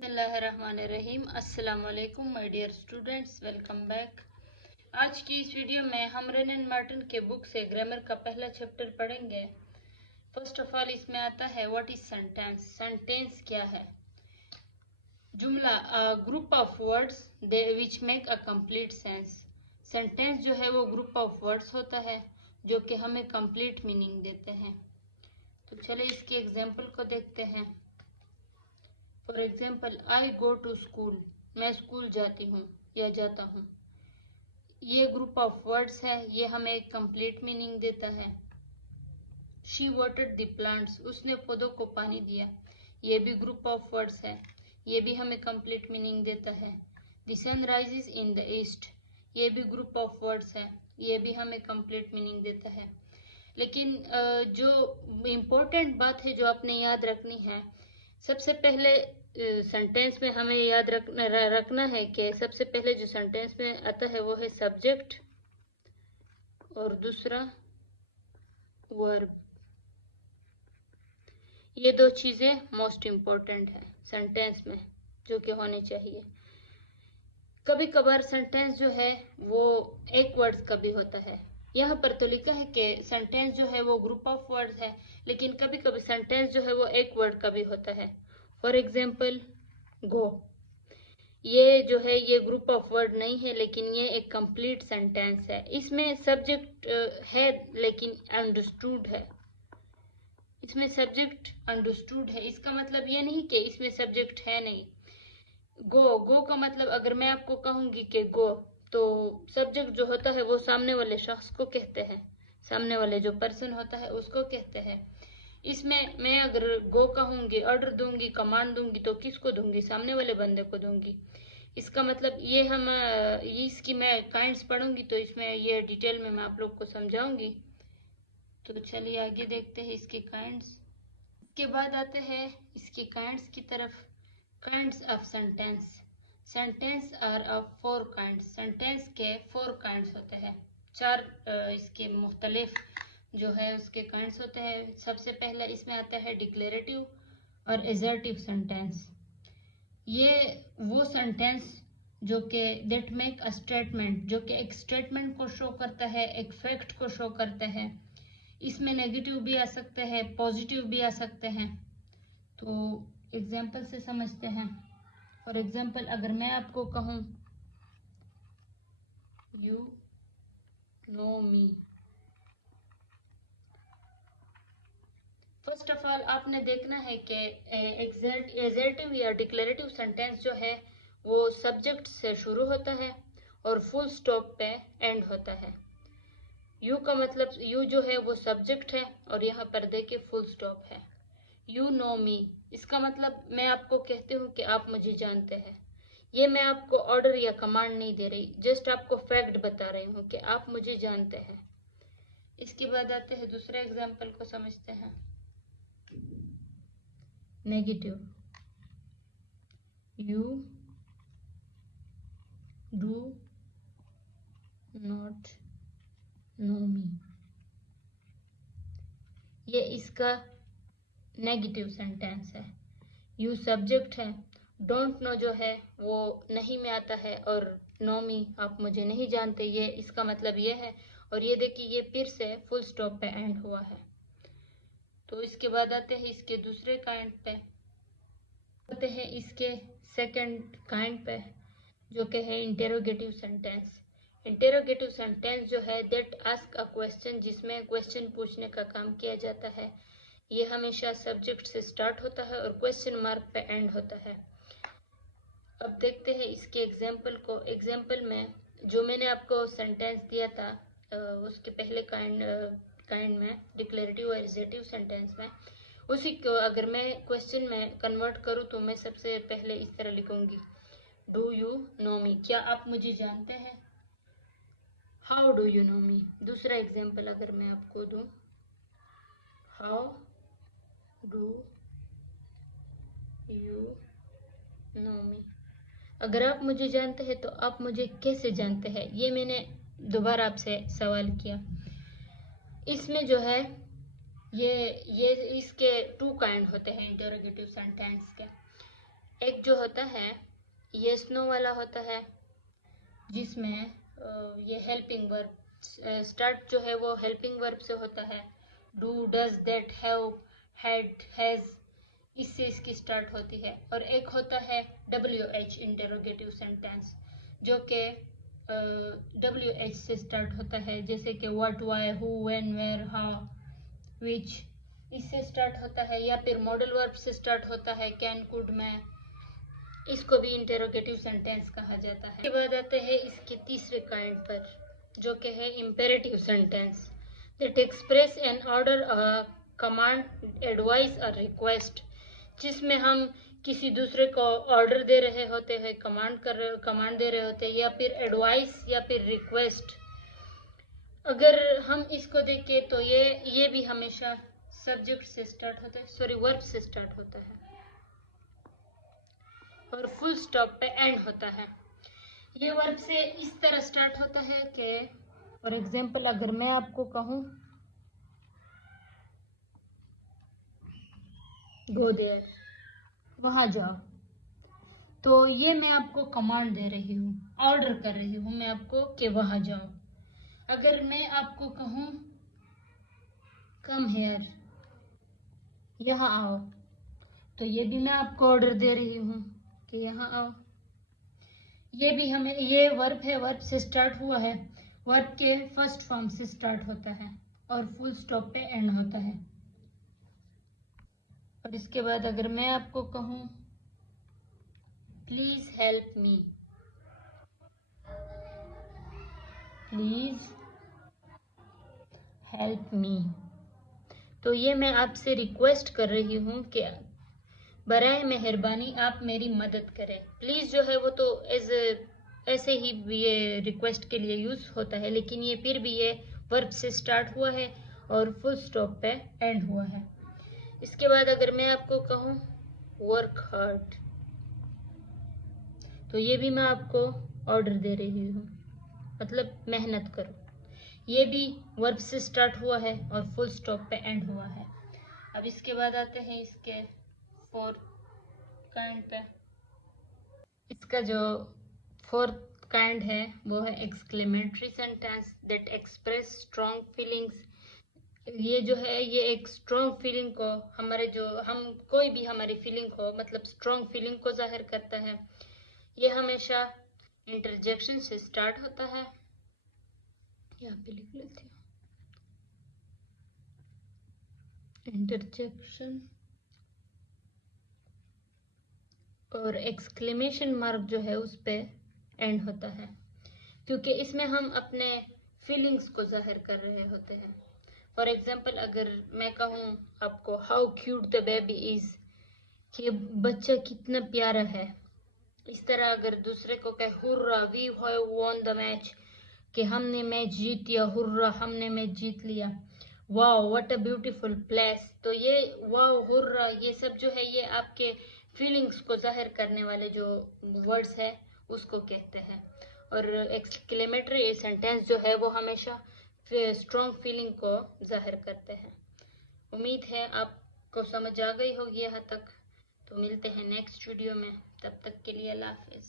बिस्मिल्लाहिर्रहमानिर्रहीम। अस्सलाम वालेकुम my dear students, welcome back. आज की इस वीडियो में हम रेन एंड मार्टिन के बुक से ग्रामर का पहला चैप्टर पढ़ेंगे। फर्स्ट ऑफ ऑल इसमें आता है व्हाट इज सेंटेंस। सेंटेंस क्या है? जुमला, group of words which make a complete sense. Sentence जो है वो ग्रुप ऑफ वर्ड्स होता है जो कि हमें कंप्लीट मीनिंग देते हैं। तो चलिए इसके एग्जाम्पल को देखते हैं। For example, I go to school, मैं स्कूल जाती हूँ या जाता हूँ। ये ग्रुप ऑफ वर्ड्स है, ये हमें एक कंप्लीट मीनिंग देता है। शी वाटर्ड द प्लांट्स, उसने पौधों को पानी दिया, ये भी ग्रुप ऑफ वर्ड्स है, ये भी हमें कंप्लीट मीनिंग देता है। The sun rises in the east, ये भी ग्रुप ऑफ वर्ड्स है, ये भी हमें कंप्लीट मीनिंग देता है। लेकिन जो इम्पोर्टेंट बात है जो आपने याद रखनी है, सबसे पहले सेंटेंस में हमें याद रखना है कि सबसे पहले जो सेंटेंस में आता है वो है सब्जेक्ट और दूसरा वर्ब। ये दो चीजें मोस्ट इम्पोर्टेंट है सेंटेंस में जो कि होनी चाहिए। कभी कभार सेंटेंस जो है वो एक वर्ड्स का भी होता है। यहाँ पर तो लिखा है कि सेंटेंस जो है वो ग्रुप ऑफ वर्ड्स है, लेकिन कभी कभी सेंटेंस जो है वो एक वर्ड का भी होता है। फॉर एग्जाम्पल, गो, ये जो है ये ग्रुप ऑफ वर्ड नहीं है, लेकिन ये एक कंप्लीट सेंटेंस है। इसमें सब्जेक्ट है लेकिन अंडरस्टूड है। इसमें सब्जेक्ट अंडरस्टूड है, इसका मतलब ये नहीं कि इसमें सब्जेक्ट है नहीं। गो का मतलब अगर मैं आपको कहूंगी कि गो, तो सब्जेक्ट जो होता है वो सामने वाले शख्स को कहते हैं, सामने वाले जो पर्सन होता है उसको कहते हैं। इसमें मैं अगर गो कहूंगी, ऑर्डर दूंगी, कमांड दूंगी, तो किसको दूंगी? सामने वाले बंदे को दूंगी। इसका मतलब ये इसकी मैं काइंड्स पढ़ूंगी तो इसमें ये डिटेल में मैं आप लोग को समझाऊंगी। तो चलिए आगे देखते हैं इसके काइंड्स। इसके बाद आते हैं इसके काइंड्स की तरफ। Kinds of sentence. Sentence are of 4 kinds. Sentence के 4 काइंड्स होते हैं, 4 इसके मुख्तलिफ जो है उसके काइंड्स होते हैं। सबसे पहला इसमें आता है डिक्लेरेटिव और एजर्टिव सेंटेंस। ये वो सेंटेंस जो कि दैट मेक अ स्टेटमेंट, जो कि एक स्टेटमेंट को शो करता है, एक फैक्ट को शो करता है। इसमें नेगेटिव भी आ सकते हैं, पॉजिटिव भी आ सकते हैं। तो एग्जाम्पल से समझते हैं। फॉर एग्जाम्पल, अगर मैं आपको कहूँ you know me, first of all आपने देखना है कि एजर्टिव या डिक्लेरेटिव सेंटेंस जो है वो सब्जेक्ट से शुरू होता है और फुल स्टॉप पे एंड होता है। यू का मतलब, यू जो है वो सब्जेक्ट है और यहाँ पर देखिए फुल स्टॉप है। यू नो मी, इसका मतलब मैं आपको कहती हूँ कि आप मुझे जानते हैं। ये मैं आपको ऑर्डर या कमांड नहीं दे रही, जस्ट आपको फैक्ट बता रही हूँ कि आप मुझे जानते हैं। इसके बाद आते हैं दूसरे एग्जाम्पल को समझते हैं। Negative, you do not know me, ये इसका नेगेटिव सेंटेंस है। यू सब्जेक्ट है, डोंट नो जो है वो नहीं में आता है, और नो मी आप मुझे नहीं जानते, ये इसका मतलब ये है। और ये देखिए ये फिर से फुल स्टॉप पे एंड हुआ है। तो इसके बाद आते हैं इसके दूसरे काइंड पे, आते हैं इसके सेकंड काइंड पे जो कि है इंटेरोगेटिव सेंटेंस। इंटेरोगेटिव सेंटेंस जो है दैट आस्क अ क्वेश्चन, जिसमें क्वेश्चन पूछने का काम किया जाता है। ये हमेशा सब्जेक्ट से स्टार्ट होता है और क्वेश्चन मार्क पे एंड होता है। अब देखते हैं इसके एग्जाम्पल को। एग्जाम्पल में जो मैंने आपको सेंटेंस दिया था उसके पहले काइंड में, डिक्लेरेटिव और एडजेक्टिव सेंटेंस में, उसी को अगर मैं क्वेश्चन में कन्वर्ट करूँ तो मैं सबसे पहले इस तरह लिखूंगी, डू यू नो मी, क्या आप मुझे जानते हैं? हाउ डू यू नो मी। दूसरा एग्जाम्पल अगर मैं आपको दूं, हाउ डू यू नो मी, अगर आप मुझे जानते हैं तो आप मुझे कैसे जानते हैं? ये मैंने दोबारा आपसे सवाल किया। इसमें जो है ये इसके 2 काइंड होते हैं इंटरोगेटिव सेंटेंस के। एक जो होता है यस नो वाला होता है, जिसमें ये हेल्पिंग वर्ब स्टार्ट जो है वो हेल्पिंग वर्ब से होता है। Do, does, that, have, had, has, इससे इसकी स्टार्ट होती है। और एक होता है WH इंटेरोगेटिव सेंटेंस, जो कि WH से स्टार्ट होता है, जैसे कि what, why, who, when, where, how, which, इससे स्टार्ट होता है। या फिर मॉडल वर्ब से स्टार्ट होता है, कैन, कुड, मैं, इसको भी इंटेरोगेटिव सेंटेंस कहा जाता है। इसके बाद आते हैं इसके तीसरे काइंड पर, जो कि है imperative sentence, that express an order, command, advice और रिक्वेस्ट, जिसमें हम किसी दूसरे को ऑर्डर दे रहे होते हैं, कमांड दे रहे होते हैं, या फिर एडवाइस या फिर रिक्वेस्ट। अगर हम इसको देखें तो ये भी हमेशा सब्जेक्ट से स्टार्ट होता है, सॉरी वर्ब से स्टार्ट होता है और फुल स्टॉप पे एंड होता है। ये वर्ब से इस तरह स्टार्ट होता है कि फॉर एग्जाम्पल अगर मैं आपको कहूँ गो देयर, वहां जाओ, तो ये मैं आपको कमांड दे रही हूँ, ऑर्डर कर रही हूँ मैं आपको कि वहां जाओ। अगर मैं आपको कहूँ कम हियर, यहाँ आओ, तो ये भी मैं आपको ऑर्डर दे रही हूँ कि यहाँ आओ। ये भी हमें, ये वर्ब है, वर्ब से स्टार्ट हुआ है, वर्ब के फर्स्ट फॉर्म से स्टार्ट होता है और फुल स्टॉप पे एंड होता है। और इसके बाद अगर मैं आपको कहूँ please help me, please help me, तो ये मैं आपसे रिक्वेस्ट कर रही हूँ कि बराए मेहरबानी आप मेरी मदद करें। प्लीज जो है वो तो ऐसे ही ये रिक्वेस्ट के लिए यूज होता है, लेकिन ये फिर भी ये वर्ब से स्टार्ट हुआ है और फुल स्टॉप पे एंड हुआ है। इसके बाद अगर मैं आपको कहूँ वर्क हार्ड, तो ये भी मैं आपको ऑर्डर दे रही हूँ, मतलब मेहनत करो। ये भी वर्ब से स्टार्ट हुआ है और फुल स्टॉप पे एंड हुआ है। अब इसके बाद आते हैं इसके फोर्थ काइंड पे। इसका जो फोर्थ काइंड है वो है exclamatory sentence that express strong feelings. ये जो है ये एक स्ट्रॉन्ग फीलिंग को, हमारे जो हम कोई भी हमारी फीलिंग हो, मतलब स्ट्रॉन्ग फीलिंग को जाहिर करता है। ये हमेशा इंटरजेक्शन से स्टार्ट होता है, यहाँ पे लिख लेते हैं इंटरजेक्शन, और एक्सक्लेमेशन मार्क जो है उस पे एंड होता है, क्योंकि इसमें हम अपने फीलिंग्स को जाहिर कर रहे होते हैं। फॉर एग्जाम्पल अगर मैं कहूँ आपको how cute the baby is, कि बच्चा कितना प्यारा है। इस तरह अगर दूसरे को कहे hurrah we have won the match, कि हमने मैच जीत लिया, हुर्रा हमने मैच जीत लिया। Wow what a beautiful place, तो ये वाओ, हुर्रा, ये सब जो है ये आपके फीलिंग्स को जाहिर करने वाले जो वर्ड्स है उसको कहते हैं। और एक्सक्लेमेटरी सेंटेंस जो है वो हमेशा स्ट्रॉन्ग फीलिंग को जाहिर करते हैं। उम्मीद है आपको समझ आ गई होगी यहाँ तक। तो मिलते हैं नेक्स्ट वीडियो में, तब तक के लिए अल्लाह हाफिज।